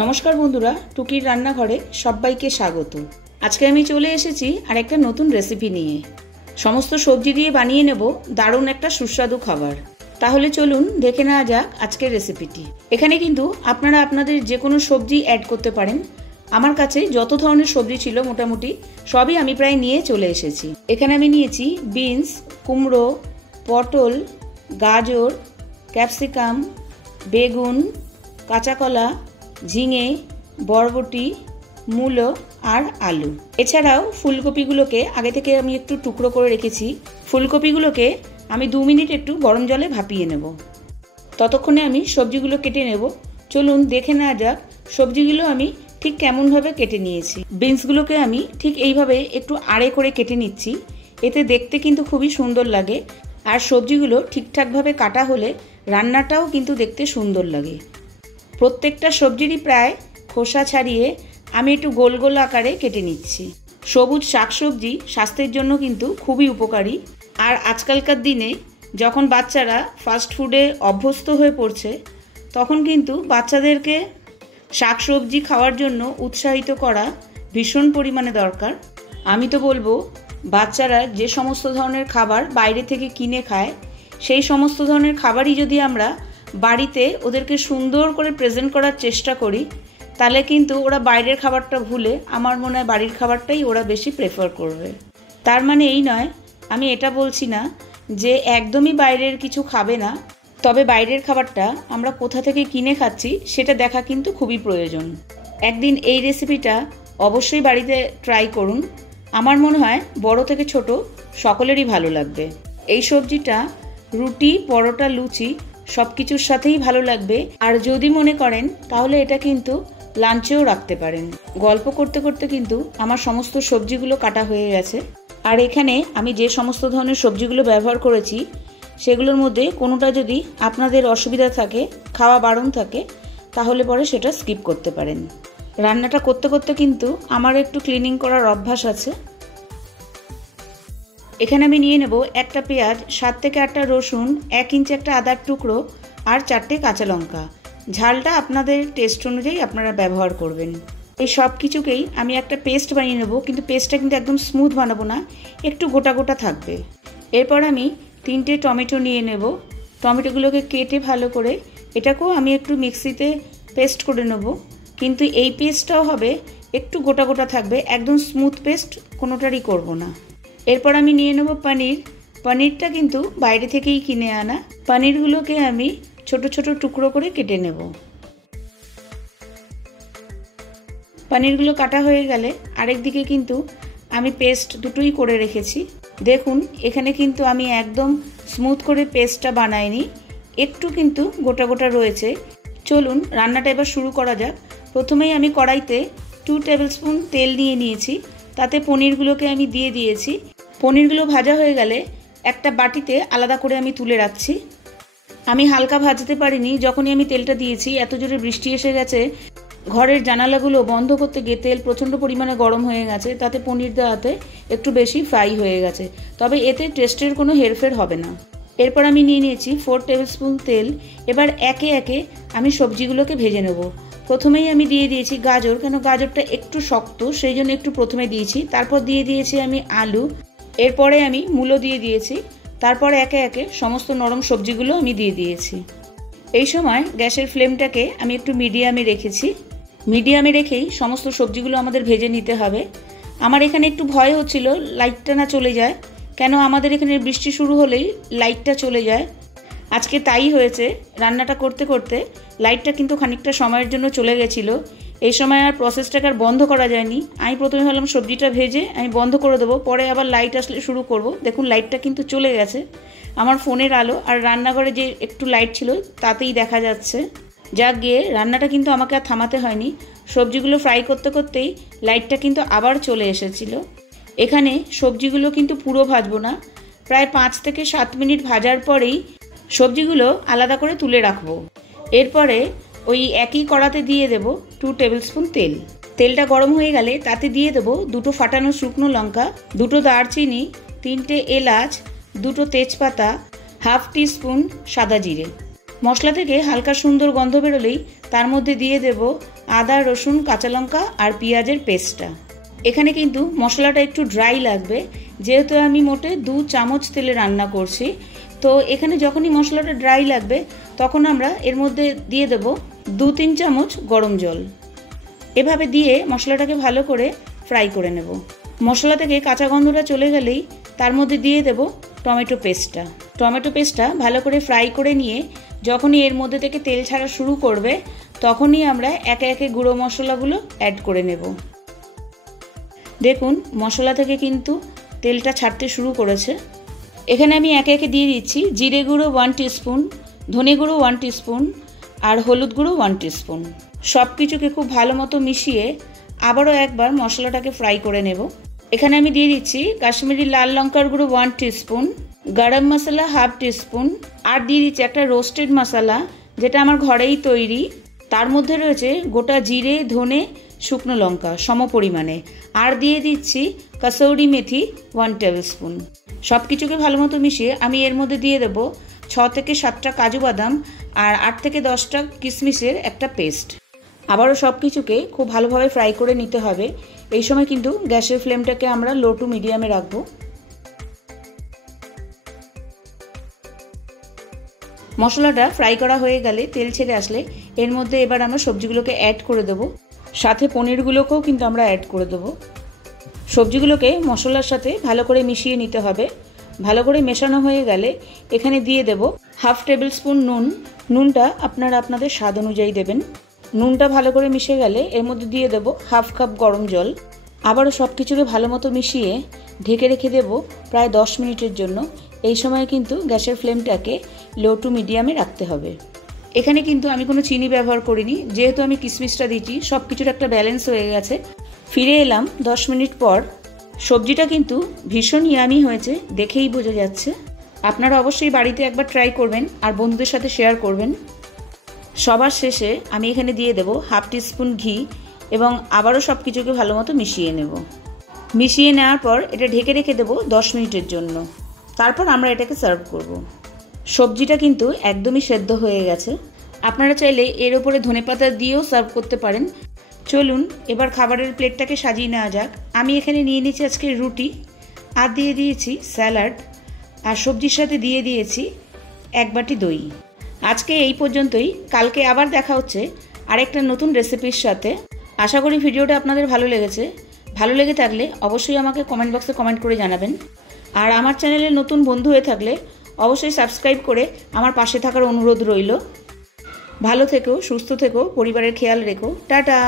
নমস্কার বন্ধুরা, টুকির রান্নাঘরে সবাইকে স্বাগত। আজকে আমি চলে এসেছি আর একটা নতুন রেসিপি নিয়ে। সমস্ত সবজি দিয়ে বানিয়ে নেব দারুণ একটা সুস্বাদু খাবার। তাহলে চলুন দেখে নেওয়া যাক আজকের রেসিপিটি। এখানে কিন্তু আপনারা আপনাদের যে কোনো সবজি অ্যাড করতে পারেন। আমার কাছে যত ধরনের সবজি ছিল মোটামুটি সবই আমি প্রায় নিয়ে চলে এসেছি। এখানে আমি নিয়েছি বিনস, কুমড়ো, পটল, গাজর, ক্যাপসিকাম, বেগুন, কাঁচা কলা, ঝিঙে, বরবটি, মূলো আর আলু। এছাড়াও ফুলকপিগুলোকে আগে থেকে আমি একটু টুকরো করে রেখেছি। ফুলকপিগুলোকে আমি 2 মিনিট একটু গরম জলে ভাপিয়ে নেব। ততক্ষণে আমি সবজিগুলো কেটে নেব। চলুন দেখে নেওয়া যাক সবজিগুলো আমি ঠিক কেমনভাবে কেটে নিয়েছি। বিনসগুলোকে আমি ঠিক এইভাবে একটু আড়ে করে কেটে নিচ্ছি। এতে দেখতে কিন্তু খুবই সুন্দর লাগে, আর সবজিগুলো ঠিকঠাকভাবে কাটা হলে রান্নাটাও কিন্তু দেখতে সুন্দর লাগে। প্রত্যেকটা সবজিরই প্রায় খোসা ছাড়িয়ে আমি একটু গোল গোল আকারে কেটে নিচ্ছি। সবুজ শাকসবজি স্বাস্থ্যের জন্য কিন্তু খুবই উপকারী। আর আজকালকার দিনে যখন বাচ্চারা ফাস্ট ফুডে অভ্যস্ত হয়ে পড়ছে, তখন কিন্তু বাচ্চাদেরকে শাকসবজি খাওয়ার জন্য উৎসাহিত করা ভীষণ পরিমাণে দরকার। আমি তো বলবো, বাচ্চারা যে সমস্ত ধরনের খাবার বাইরে থেকে কিনে খায়, সেই সমস্ত ধরনের খাবারই যদি আমরা বাড়িতে ওদেরকে সুন্দর করে প্রেজেন্ট করার চেষ্টা করি, তাহলে কিন্তু ওরা বাইরের খাবারটা ভুলে আমার মনে হয় বাড়ির খাবারটাই ওরা বেশি প্রেফার করবে। তার মানে এই নয়, আমি এটা বলছি না যে একদমই বাইরের কিছু খাবে না, তবে বাইরের খাবারটা আমরা কোথা থেকে কিনে খাচ্ছি সেটা দেখা কিন্তু খুবই প্রয়োজন। একদিন এই রেসিপিটা অবশ্যই বাড়িতে ট্রাই করুন। আমার মনে হয় বড় থেকে ছোট সকলেরই ভালো লাগবে। এই সবজিটা রুটি, পরোটা, লুচি সব কিছুর সাথেই ভালো লাগবে। আর যদি মনে করেন তাহলে এটা কিন্তু লাঞ্চেও রাখতে পারেন। গল্প করতে করতে কিন্তু আমার সমস্ত সবজিগুলো কাটা হয়ে গেছে। আর এখানে আমি যে সমস্ত ধরনের সবজিগুলো ব্যবহার করেছি সেগুলোর মধ্যে কোনোটা যদি আপনাদের অসুবিধা থাকে, খাওয়া বারণ থাকে, তাহলে পরে সেটা স্কিপ করতে পারেন। রান্নাটা করতে করতে কিন্তু আমার একটু ক্লিনিং করার অভ্যাস আছে। এখানে আমি নিয়ে নেব একটা পেঁয়াজ, 7 থেকে 8টা রসুন, 1 ইঞ্চি একটা আদার টুকরো আর 4টে কাঁচা লঙ্কা। ঝালটা আপনাদের টেস্ট অনুযায়ী আপনারা ব্যবহার করবেন। এই সব কিছুকেই আমি একটা পেস্ট বানিয়ে নেব, কিন্তু পেস্টটা কিন্তু একদম স্মুথ বানাবো না, একটু গোটা গোটা থাকবে। এরপর আমি 3টে টমেটো নিয়ে নেব। টমেটোগুলোকে কেটে ভালো করে এটাকেও আমি একটু মিক্সিতে পেস্ট করে নেব, কিন্তু এই পেস্টটাও হবে একটু গোটা গোটা থাকবে, একদম স্মুথ পেস্ট কোনোটারই করব না। এরপর আমি নিয়ে নেব পনির। পনিরটা কিন্তু বাইরে থেকেই কিনে আনা। পনিরগুলোকে আমি ছোট ছোট টুকরো করে কেটে নেব। পনিরগুলো কাটা হয়ে গেলে আরেকদিকে কিন্তু আমি পেস্ট দুটোই করে রেখেছি। দেখুন, এখানে কিন্তু আমি একদম স্মুথ করে পেস্টটা বানাইনি, একটু কিন্তু গোটা গোটা রয়েছে। চলুন রান্নাটা এবার শুরু করা যাক। প্রথমেই আমি কড়াইতে 2 টেবিল স্পুন তেল নিয়ে নিয়েছি, তাতে পনিরগুলোকে আমি দিয়ে দিয়েছি। পনিরগুলো ভাজা হয়ে গেলে একটা বাটিতে আলাদা করে আমি তুলে রাখছি। আমি হালকা ভাজতে পারিনি, যখনই আমি তেলটা দিয়েছি এত জোরে বৃষ্টি এসে গেছে, ঘরের জানালাগুলো বন্ধ করতে গিয়ে তেল প্রচণ্ড পরিমাণে গরম হয়ে গেছে, তাতে পনির দেওয়াতে একটু বেশি ফ্রাই হয়ে গেছে। তবে এতে টেস্টের কোনো হেরফের হবে না। এরপর আমি নিয়ে নিয়েছি 4 টেবিল স্পুন তেল। এবার একে একে আমি সবজিগুলোকে ভেজে নেব। প্রথমেই আমি দিয়ে দিয়েছি গাজর, কেন গাজরটা একটু শক্ত সেই জন্য একটু প্রথমে দিয়েছি। তারপর দিয়ে দিয়েছি আমি আলু, এরপরে আমি মূলো দিয়ে দিয়েছি। তারপর একে একে সমস্ত নরম সবজিগুলো আমি দিয়ে দিয়েছি। এই সময় গ্যাসের ফ্লেমটাকে আমি একটু মিডিয়ামে রেখেছি। মিডিয়ামে রেখেই সমস্ত সবজিগুলো আমাদের ভেজে নিতে হবে। আমার এখানে একটু ভয় হচ্ছিল লাইটটা না চলে যায়, কেন আমাদের এখানে বৃষ্টি শুরু হলেই লাইটটা চলে যায়। আজকে তাই হয়েছে, রান্নাটা করতে করতে লাইটটা কিন্তু খানিকটা সময়ের জন্য চলে গেছিলো। এই সময় আর প্রসেসটাকে আর বন্ধ করা যায়নি। আমি প্রথমে ভাবলাম সবজিটা ভেজে আমি বন্ধ করে দেবো, পরে আবার লাইট আসলে শুরু করব। দেখুন লাইটটা কিন্তু চলে গেছে। আমার ফোনের আলো আর রান্নাঘরে যে একটু লাইট ছিল তাতেই দেখা যাচ্ছে। যাক গিয়ে, রান্নাটা কিন্তু আমাকে আর থামাতে হয়নি। সবজিগুলো ফ্রাই করতে করতেই লাইটটা কিন্তু আবার চলে এসেছিল। এখানে সবজিগুলো কিন্তু পুরো ভাজবো না, প্রায় 5 থেকে 7 মিনিট ভাজার পরেই সবজিগুলো আলাদা করে তুলে রাখবো। এরপরে ওই একই কড়াতে দিয়ে দেব 2 টেবিল স্পুন তেল। তেলটা গরম হয়ে গেলে তাতে দিয়ে দেব 2টো ফাটানো শুকনো লঙ্কা, 2টো দারচিনি, 3টে এলাচ, 2টো তেজপাতা, হাফ টিস্পুন সাদা জিরে। মশলা থেকে হালকা সুন্দর গন্ধ বেরোলেই তার মধ্যে দিয়ে দেব আদা, রসুন, কাঁচা লঙ্কা আর পেঁয়াজের পেস্টটা। এখানে কিন্তু মশলাটা একটু ড্রাই লাগবে, যেহেতু আমি মোটে 2 চামচ তেলে রান্না করছি। তো এখানে যখনই মশলাটা ড্রাই লাগবে তখন আমরা এর মধ্যে দিয়ে দেব 2-3 চামচ গরম জল। এভাবে দিয়ে মশলাটাকে ভালো করে ফ্রাই করে নেব। মশলা থেকে কাঁচা গন্ধটা চলে গেলেই তার মধ্যে দিয়ে দেব টমেটো পেস্টটা। টমেটো পেস্টটা ভালো করে ফ্রাই করে নিয়ে যখনই এর মধ্যে থেকে তেল ছাড়া শুরু করবে তখনই আমরা একে একে গুঁড়ো মশলাগুলো অ্যাড করে নেব। দেখুন মশলা থেকে কিন্তু তেলটা ছাড়তে শুরু করেছে। এখানে আমি একে একে দিয়ে দিচ্ছি জিরে গুঁড়ো 1 টিস্পুন, ধনে গুঁড়ো 1 টিস্পুন আর হলুদ গুঁড়ো 1 টিস্পুন। সব কিছুকে খুব ভালো মতো মিশিয়ে আবারও একবার মশলাটাকে ফ্রাই করে নেব। এখানে আমি দিয়ে দিচ্ছি কাশ্মীরি লাল লঙ্কার গুঁড়ো 1 টিস্পুন, গরম মশলা 1/2 টিস্পুন আর দিয়ে দিচ্ছি একটা রোস্টেড মশলা যেটা আমার ঘরেই তৈরি। তার মধ্যে রয়েছে গোটা জিরে, ধনে, শুকনো লঙ্কা সম পরিমাণে, আর দিয়ে দিচ্ছি কসৌরি মেথি 1 টেবিল স্পুন। সব কিছুকে ভালো মতো মিশিয়ে আমি এর মধ্যে দিয়ে দেব 6 থেকে 7টা কাজু বাদাম আর 8 থেকে 10টা কিশমিশের একটা পেস্ট। আবারও সব কিছুকে খুব ভালোভাবে ফ্রাই করে নিতে হবে। এই সময় কিন্তু গ্যাসের ফ্লেমটাকে আমরা লো টু মিডিয়ামে রাখবো। মশলাটা ফ্রাই করা হয়ে গেলে তেল ছেড়ে আসলে এর মধ্যে এবার আমরা সবজিগুলোকে অ্যাড করে দেবো, সাথে পনিরগুলোকেও কিন্তু আমরা অ্যাড করে দেবো। সবজিগুলোকে মশলার সাথে ভালো করে মিশিয়ে নিতে হবে। ভালো করে মেশানো হয়ে গেলে এখানে দিয়ে দেব 1/2 টেবিল স্পুন নুন। নুনটা আপনারা আপনাদের স্বাদ অনুযায়ী দেবেন। নুনটা ভালো করে মিশে গেলে এর মধ্যে দিয়ে দেব 1/2 কাপ গরম জল। আবারও সব কিছুকে ভালো মতো মিশিয়ে ঢেকে রেখে দেব প্রায় 10 মিনিটের জন্য। এই সময় কিন্তু গ্যাসের ফ্লেমটাকে লো টু মিডিয়ামে রাখতে হবে। এখানে কিন্তু আমি কোনো চিনি ব্যবহার করিনি, যেহেতু আমি কিশমিশটা দিচ্ছি সব কিছুর একটা ব্যালেন্স হয়ে গেছে। ফিরে এলাম 10 মিনিট পর। সবজিটা কিন্তু ভীষণ ইয়ামি হয়েছে, দেখেই বোঝা যাচ্ছে। আপনারা অবশ্যই বাড়িতে একবার ট্রাই করবেন আর বন্ধুদের সাথে শেয়ার করবেন। সবার শেষে আমি এখানে দিয়ে দেব 1/2 টিস্পুন ঘি এবং আবারও সব কিছুকে ভালো মতো মিশিয়ে নেব। মিশিয়ে নেওয়ার পর এটা ঢেকে রেখে দেব 10 মিনিটের জন্য। তারপর আমরা এটাকে সার্ভ করব। সবজিটা কিন্তু একদমই সেদ্ধ হয়ে গেছে। আপনারা চাইলে এর উপরে ধনেপাতা দিয়েও সার্ভ করতে পারেন। চলুন এবার খাবারের প্লেটটাকে সাজিয়ে নেওয়া যাক। আমি এখানে নিয়ে নিয়েছি আজকে রুটি, আর দিয়ে দিয়েছি স্যালাড, আর সবজির সাথে দিয়ে দিয়েছি 1 বাটি দই। আজকে এই পর্যন্তই। কালকে আবার দেখা হচ্ছে আরেকটা নতুন রেসিপির সাথে। আশা করি ভিডিওটা আপনাদের ভালো লেগেছে। ভালো লেগে থাকলে অবশ্যই আমাকে কমেন্ট বক্সে কমেন্ট করে জানাবেন। আর আমার চ্যানেলে নতুন বন্ধু হয়ে থাকলে অবশ্যই সাবস্ক্রাইব করে আমার পাশে থাকার অনুরোধ রইল। ভালো থেকো, সুস্থ থেকো, পরিবারের খেয়াল রেখো। টাটা।